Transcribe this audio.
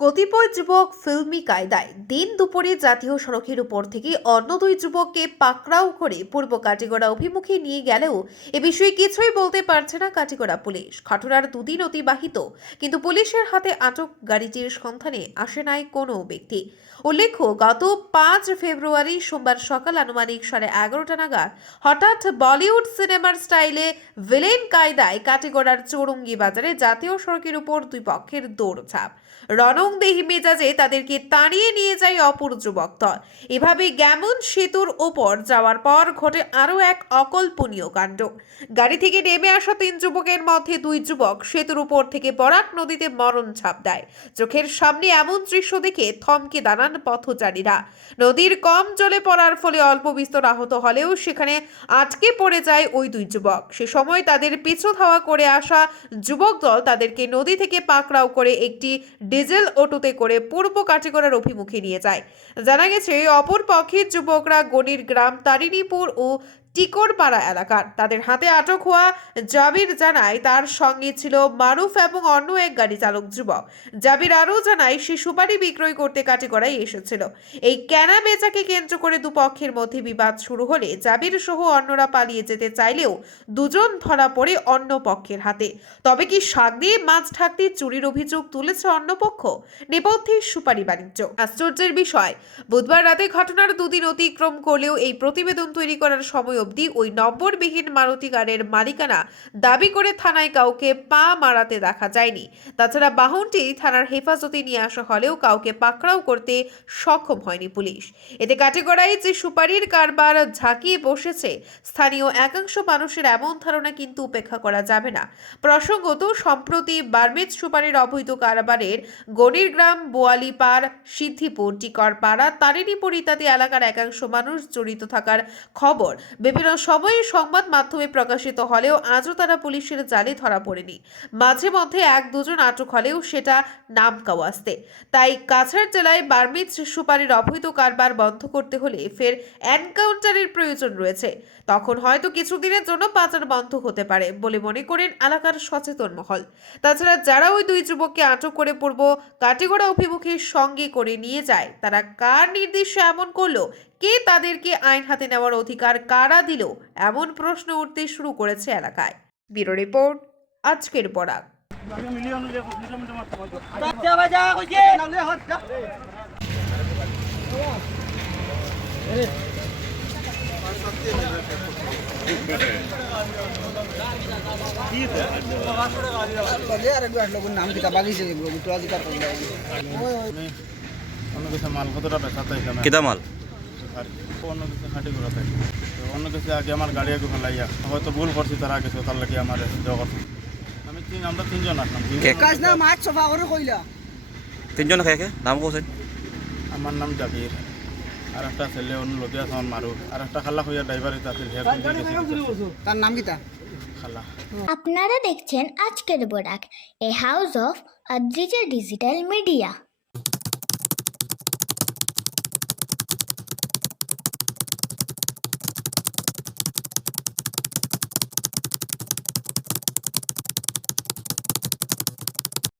কতিপয় যুবক ফিল্মি কায়দায় দিন দুপুরে জাতীয় সড়কের উপর থেকে অন্য দুই যুবককে পাকড়াও করে পূর্ব কাটিগড়া অভিমুখে নিয়ে গেলেও এ বিষয়ে কিছুই বলতে পারছে না কাটিগড়া পুলিশ। ঘটনার দুদিন অতিবাহিত, কিন্তু পুলিশের হাতে আটক গাড়িটির সন্ধানে আসে নাই কোনো ব্যক্তি। উল্লেখ্য, গত 5 ফেব্রুয়ারি সোমবার সকাল আনুমানিক 11:30 নাগাদ হঠাৎ বলিউড সিনেমার স্টাইলে ভিলেন কায়দায় কাটিগড়ার চৌরঙ্গি বাজারে জাতীয় সড়কের উপর দুই পক্ষের দৌড়ঝাঁপ। রণংদেহী মেজাজে তাদেরকে তাড়িয়ে নিয়ে যায় অপর যুবক দল। এভাবে গ্যামন সেতুর ওপর যাওয়ার পর ঘটে আরও এক অকল্পনীয় কাণ্ড। গাড়ি থেকে নেমে আসা 3 যুবকের মধ্যে 2 যুবক সেতুর উপর থেকে বরাক নদীতে মরণ ঝাঁপ দেয়। চোখের সামনে এমন দৃশ্য দেখে থমকে দাঁড়ান পথচারীরা। নদীর কম জলে পড়ার ফলে অল্প বিস্তর আহত হলেও সেখানে আটকে পড়ে যায় ওই 2 যুবক। সে সময় তাদের পিছু ধাওয়া করে আসা যুবক দল তাদেরকে নদী থেকে পাকড়াও করে একটি ডিজেল অটোতে করে পূর্ব কাটিগড়ার অভিমুখে নিয়ে যায়। জানা গেছে, অপর পক্ষের যুবকরা গণির গ্রাম তারিণীপুর ও টিকরপাড়া এলাকার। তাদের হাতে আটক হওয়া জাবির জানায় তার সঙ্গে ছিল মারুফ এবং অন্য এক গাড়ি চালক যুবক। জাবির আরও জানায় সে সুপারি বিক্রয় করতে কাটিগড়ায় এসেছিল। এই কেনা বেচাকে কেন্দ্র করে দুপক্ষের মধ্যে বিবাদ শুরু হলে জাবির সহ অন্যরা পালিয়ে যেতে চাইলেও দুজন ধরা পড়ে অন্য পক্ষের হাতে। তবে কি শাক দিয়ে মাছ ঢাকতে চুরির অভিযোগ তুলেছে অন্য পক্ষ? নেপথ্যে সুপারি বাণিজ্য। আশ্চর্যের বিষয়, বুধবার রাতে ঘটনার দুদিন অতিক্রম করলেও এই প্রতিবেদন তৈরি করার সময় অবধি ওই নম্বরবিহীন মারুতি গাড়ির মালিকানা দাবি করে থানায় কাউকে পা মারাতে দেখা যায়নি। তাছাড়া বাহনটি থানার হেফাজতে নিয়ে আসা হলেও কাউকে পাকড়াও করতে সক্ষম হয়নি পুলিশ। এতে কাটিগড়ায় যে সুপারির কারবার ঝাঁকিয়ে বসেছে স্থানীয় একাংশ মানুষের এমন ধারণা কিন্তু উপেক্ষা করা যাবে না। প্রসঙ্গত, সম্প্রতি বার্মেজ সুপারির অবৈধ কারবারের গণির গ্রাম, বোয়ালিপাড়, সিদ্ধিপুর, টিকরপাড়া, তারিণীপুর ইত্যাদি এলাকার একাংশ মানুষ জড়িত থাকার খবর বিভিন্ন সময়ে সংবাদ মাধ্যমে প্রকাশিত হলেও আজও তারা পুলিশের জালে ধরা পড়েনি। মাঝে মধ্যে 1-2 আটক হলেও সেটা নাম কাওয়াস্তে। তাই কাছাড় জেলায় বার্মেজ সুপারির অবৈধ কারবার বন্ধ করতে হলে ফের এনকাউন্টারের প্রয়োজন রয়েছে। তখন হয়তো কিছুদিনের জন্য পাচার বন্ধ হতে পারে বলে মনে করেন এলাকার সচেতন মহল। তাছাড়া যারা ওই 2 যুবককে আটক করে পূর্ব কাটিগড়া অভিমুখে সঙ্গে করে নিয়ে যায়, তারা কার নির্দেশে এমন করলো, কে তাদেরকে আইন হাতে নেওয়ার অধিকার কারা দিল, এমন প্রশ্ন উঠতে শুরু করেছে এলাকায়। ব্যুরো রিপোর্ট, আজকের বরাক। নাম কিতা বাগিছে তো অধিকার করলে অন্য কিছু মাল কতটা বেচাতে কিতা মাল অন্য কিছু খাটি করে থাকে অন্য কিছু আগে আমার গাড়ি আগে ফেলাইয়া হয়তো ভুল করছি তার আগে তার লাগে আমার দেওয়া করছি আমরা 3 জন আসলাম। কাজ না মাছ সফা করে কইলা 3 জন খাইকে নাম কোসেন? আমার নাম জাবির, আর একটা ছেলে অন্য লোকে আছে আমার মারু, আর একটা খালা হইয়া ড্রাইভার আছে তার নাম কিতা খালা। আপনারা দেখছেন আজকের Barak, a house of Adrija digital media.